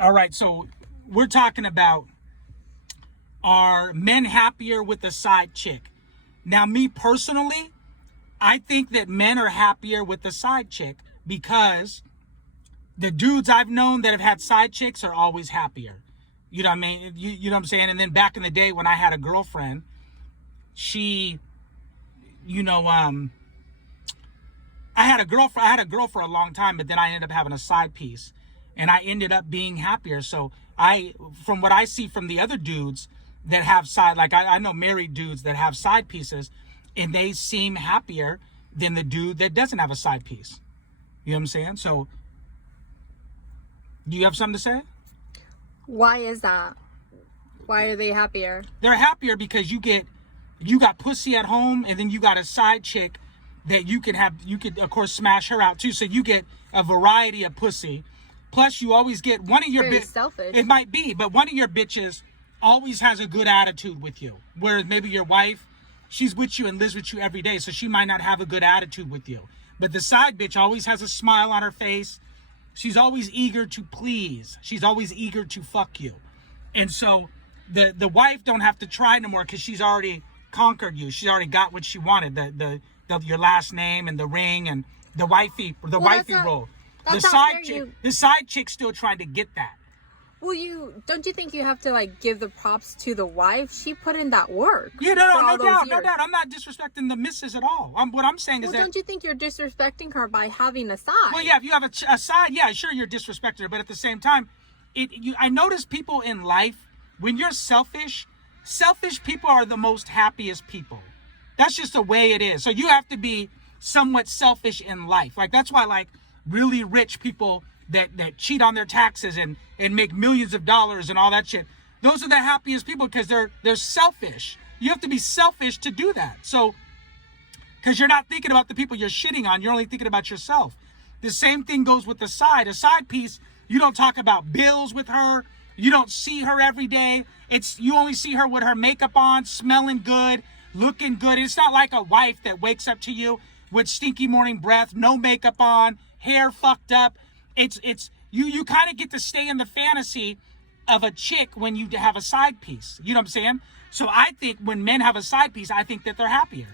All right, so we're talking about, are men happier with a side chick? Now, me personally, I think that men are happier with the side chick because the dudes I've known that have had side chicks are always happier. You know what I mean? You know what I'm saying? And then back in the day when I had a girlfriend, she, I had a girl for a long time, but then I ended up having a side piece, and I ended up being happier. So from what I see from the other dudes that have I know married dudes that have side pieces, and they seem happier than the dude that doesn't have a side piece. You know what I'm saying? So, do you have something to say? Why is that? Why are they happier? They're happier because you got pussy at home, and then you got a side chick that you could of course smash her out too. So you get a variety of pussy. Plus you always get one of your selfish. It might be, but one of your bitches always has a good attitude with you. Whereas maybe your wife, she's with you and lives with you every day, so she might not have a good attitude with you. But the side bitch always has a smile on her face. She's always eager to please. She's always eager to fuck you. And so the wife don't have to try no more because she's already conquered you. She's already got what she wanted. Your last name and the ring and the wifey role. The side chick's still trying to get that. Well, don't you think you have to give the props to the wife? She put in that work. Yeah, no doubt. I'm not disrespecting the missus at all. What I'm saying is that. Don't you think you're disrespecting her by having a side? Well, yeah, if you have a side, yeah, sure, you're disrespecting her, but at the same time, I notice people in life, when you're selfish people are the most happiest people. That's just the way it is. So you have to be somewhat selfish in life. That's why really rich people that cheat on their taxes and make millions of dollars and all that shit, those are the happiest people because they're selfish. You have to be selfish to do that. So, because you're not thinking about the people you're shitting on, you're only thinking about yourself. The same thing goes with the side. A side piece, you don't talk about bills with her. You don't see her every day. You only see her with her makeup on, smelling good, looking good. It's not like a wife that wakes up to you with stinky morning breath, no makeup on, hair fucked up. You kind of get to stay in the fantasy of a chick when you have a side piece. You know what I'm saying? So I think when men have a side piece, I think that they're happier.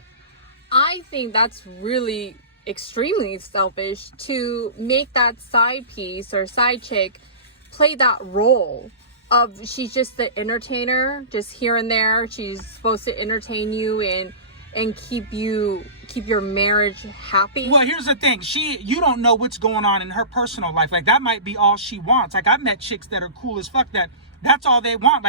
I think that's really extremely selfish to make that side piece or side chick play that role of she's just the entertainer, just here and there. She's supposed to entertain you and keep your marriage happy. Well, here's the thing. You don't know what's going on in her personal life. That might be all she wants. I've met chicks that are cool as fuck that's all they want.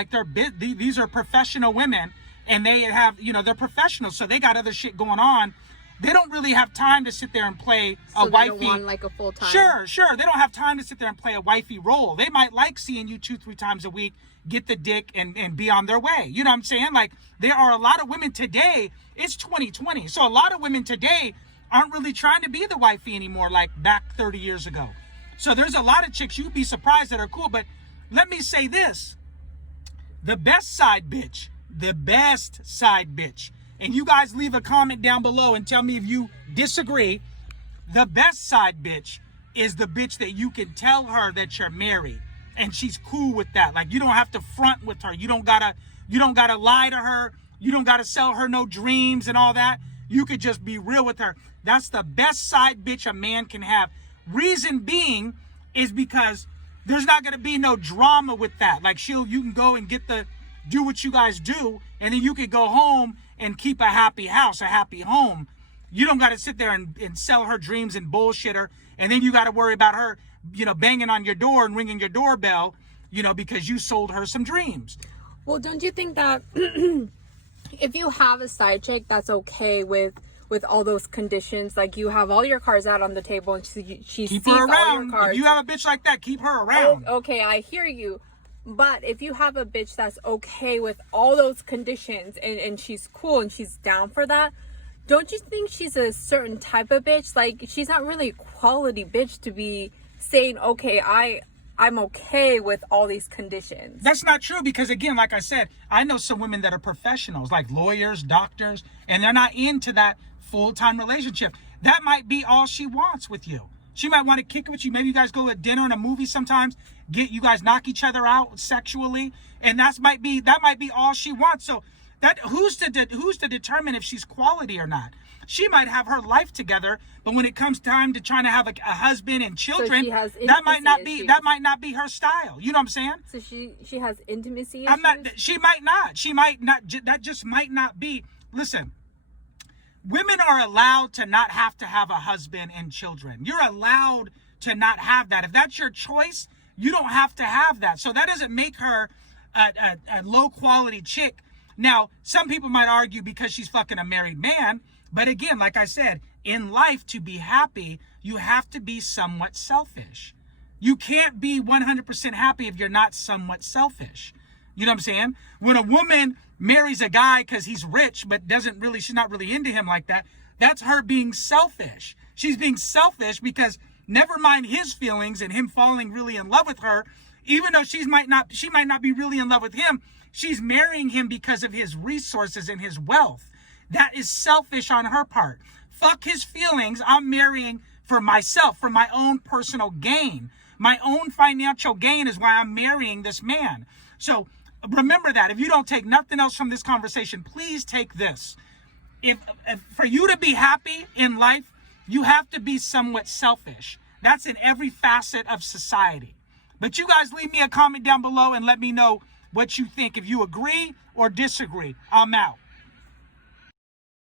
These are professional women, and they have, they're professionals, so they got other shit going on. They don't really have time to sit there and play a wifey. They don't want a full time. Sure. They don't have time to sit there and play a wifey role. They might like seeing you 2-3 times a week, get the dick and be on their way. You know what I'm saying? There are a lot of women today. It's 2020. So a lot of women today aren't really trying to be the wifey anymore like back 30 years ago. So there's a lot of chicks you'd be surprised that are cool. But let me say this. The best side bitch, and you guys leave a comment down below and tell me if you disagree. The best side bitch is the bitch that you can tell her that you're married and she's cool with that. You don't have to front with her. You don't gotta lie to her. You don't gotta sell her no dreams and all that. You could just be real with her. That's the best side bitch a man can have. Reason being is because there's not gonna be no drama with that. You can go and do what you guys do, and then you could go home and keep a happy house, a happy home. You don't got to sit there and sell her dreams and bullshit her, and then you got to worry about her, banging on your door and ringing your doorbell, because you sold her some dreams. Well, don't you think that if you have a side chick that's okay with all those conditions, you have all your cards out on the table and she keep sees her around. All your cards. If you have a bitch like that, keep her around. Oh, okay, I hear you. But if you have a bitch that's okay with all those conditions and she's cool and she's down for that, don't you think she's a certain type of bitch? She's not really a quality bitch to be saying, okay, I'm okay with all these conditions. That's not true because, again, like I said, I know some women that are professionals, like lawyers, doctors, and they're not into that full-time relationship. That might be all she wants with you. She might want to kick it with you. Maybe you guys go to dinner and a movie sometimes. You guys knock each other out sexually, and that might be all she wants. So that who's to determine if she's quality or not? She might have her life together, but when it comes time to trying to have a husband and children, she has that might not issues. be her style. You know what I'm saying? So she has intimacy issues? I'm not. She might not. She might not. That just might not be. Listen, women are allowed to not have to have a husband and children. You're allowed to not have that. If that's your choice, you don't have to have that. So that doesn't make her a low quality chick. Now, some people might argue because she's fucking a married man. But again, like I said, in life, to be happy, you have to be somewhat selfish. You can't be 100% happy if you're not somewhat selfish. You know what I'm saying? When a woman marries a guy because he's rich, but she's not really into him like that, that's her being selfish. She's being selfish because never mind his feelings and him falling really in love with her, even though she might not be really in love with him, she's marrying him because of his resources and his wealth. That is selfish on her part. Fuck his feelings. I'm marrying for myself, for my own personal gain. My own financial gain is why I'm marrying this man. So remember that. If you don't take nothing else from this conversation, please take this. If for you to be happy in life, you have to be somewhat selfish. That's in every facet of society. But you guys leave me a comment down below and let me know what you think. If you agree or disagree, I'm out.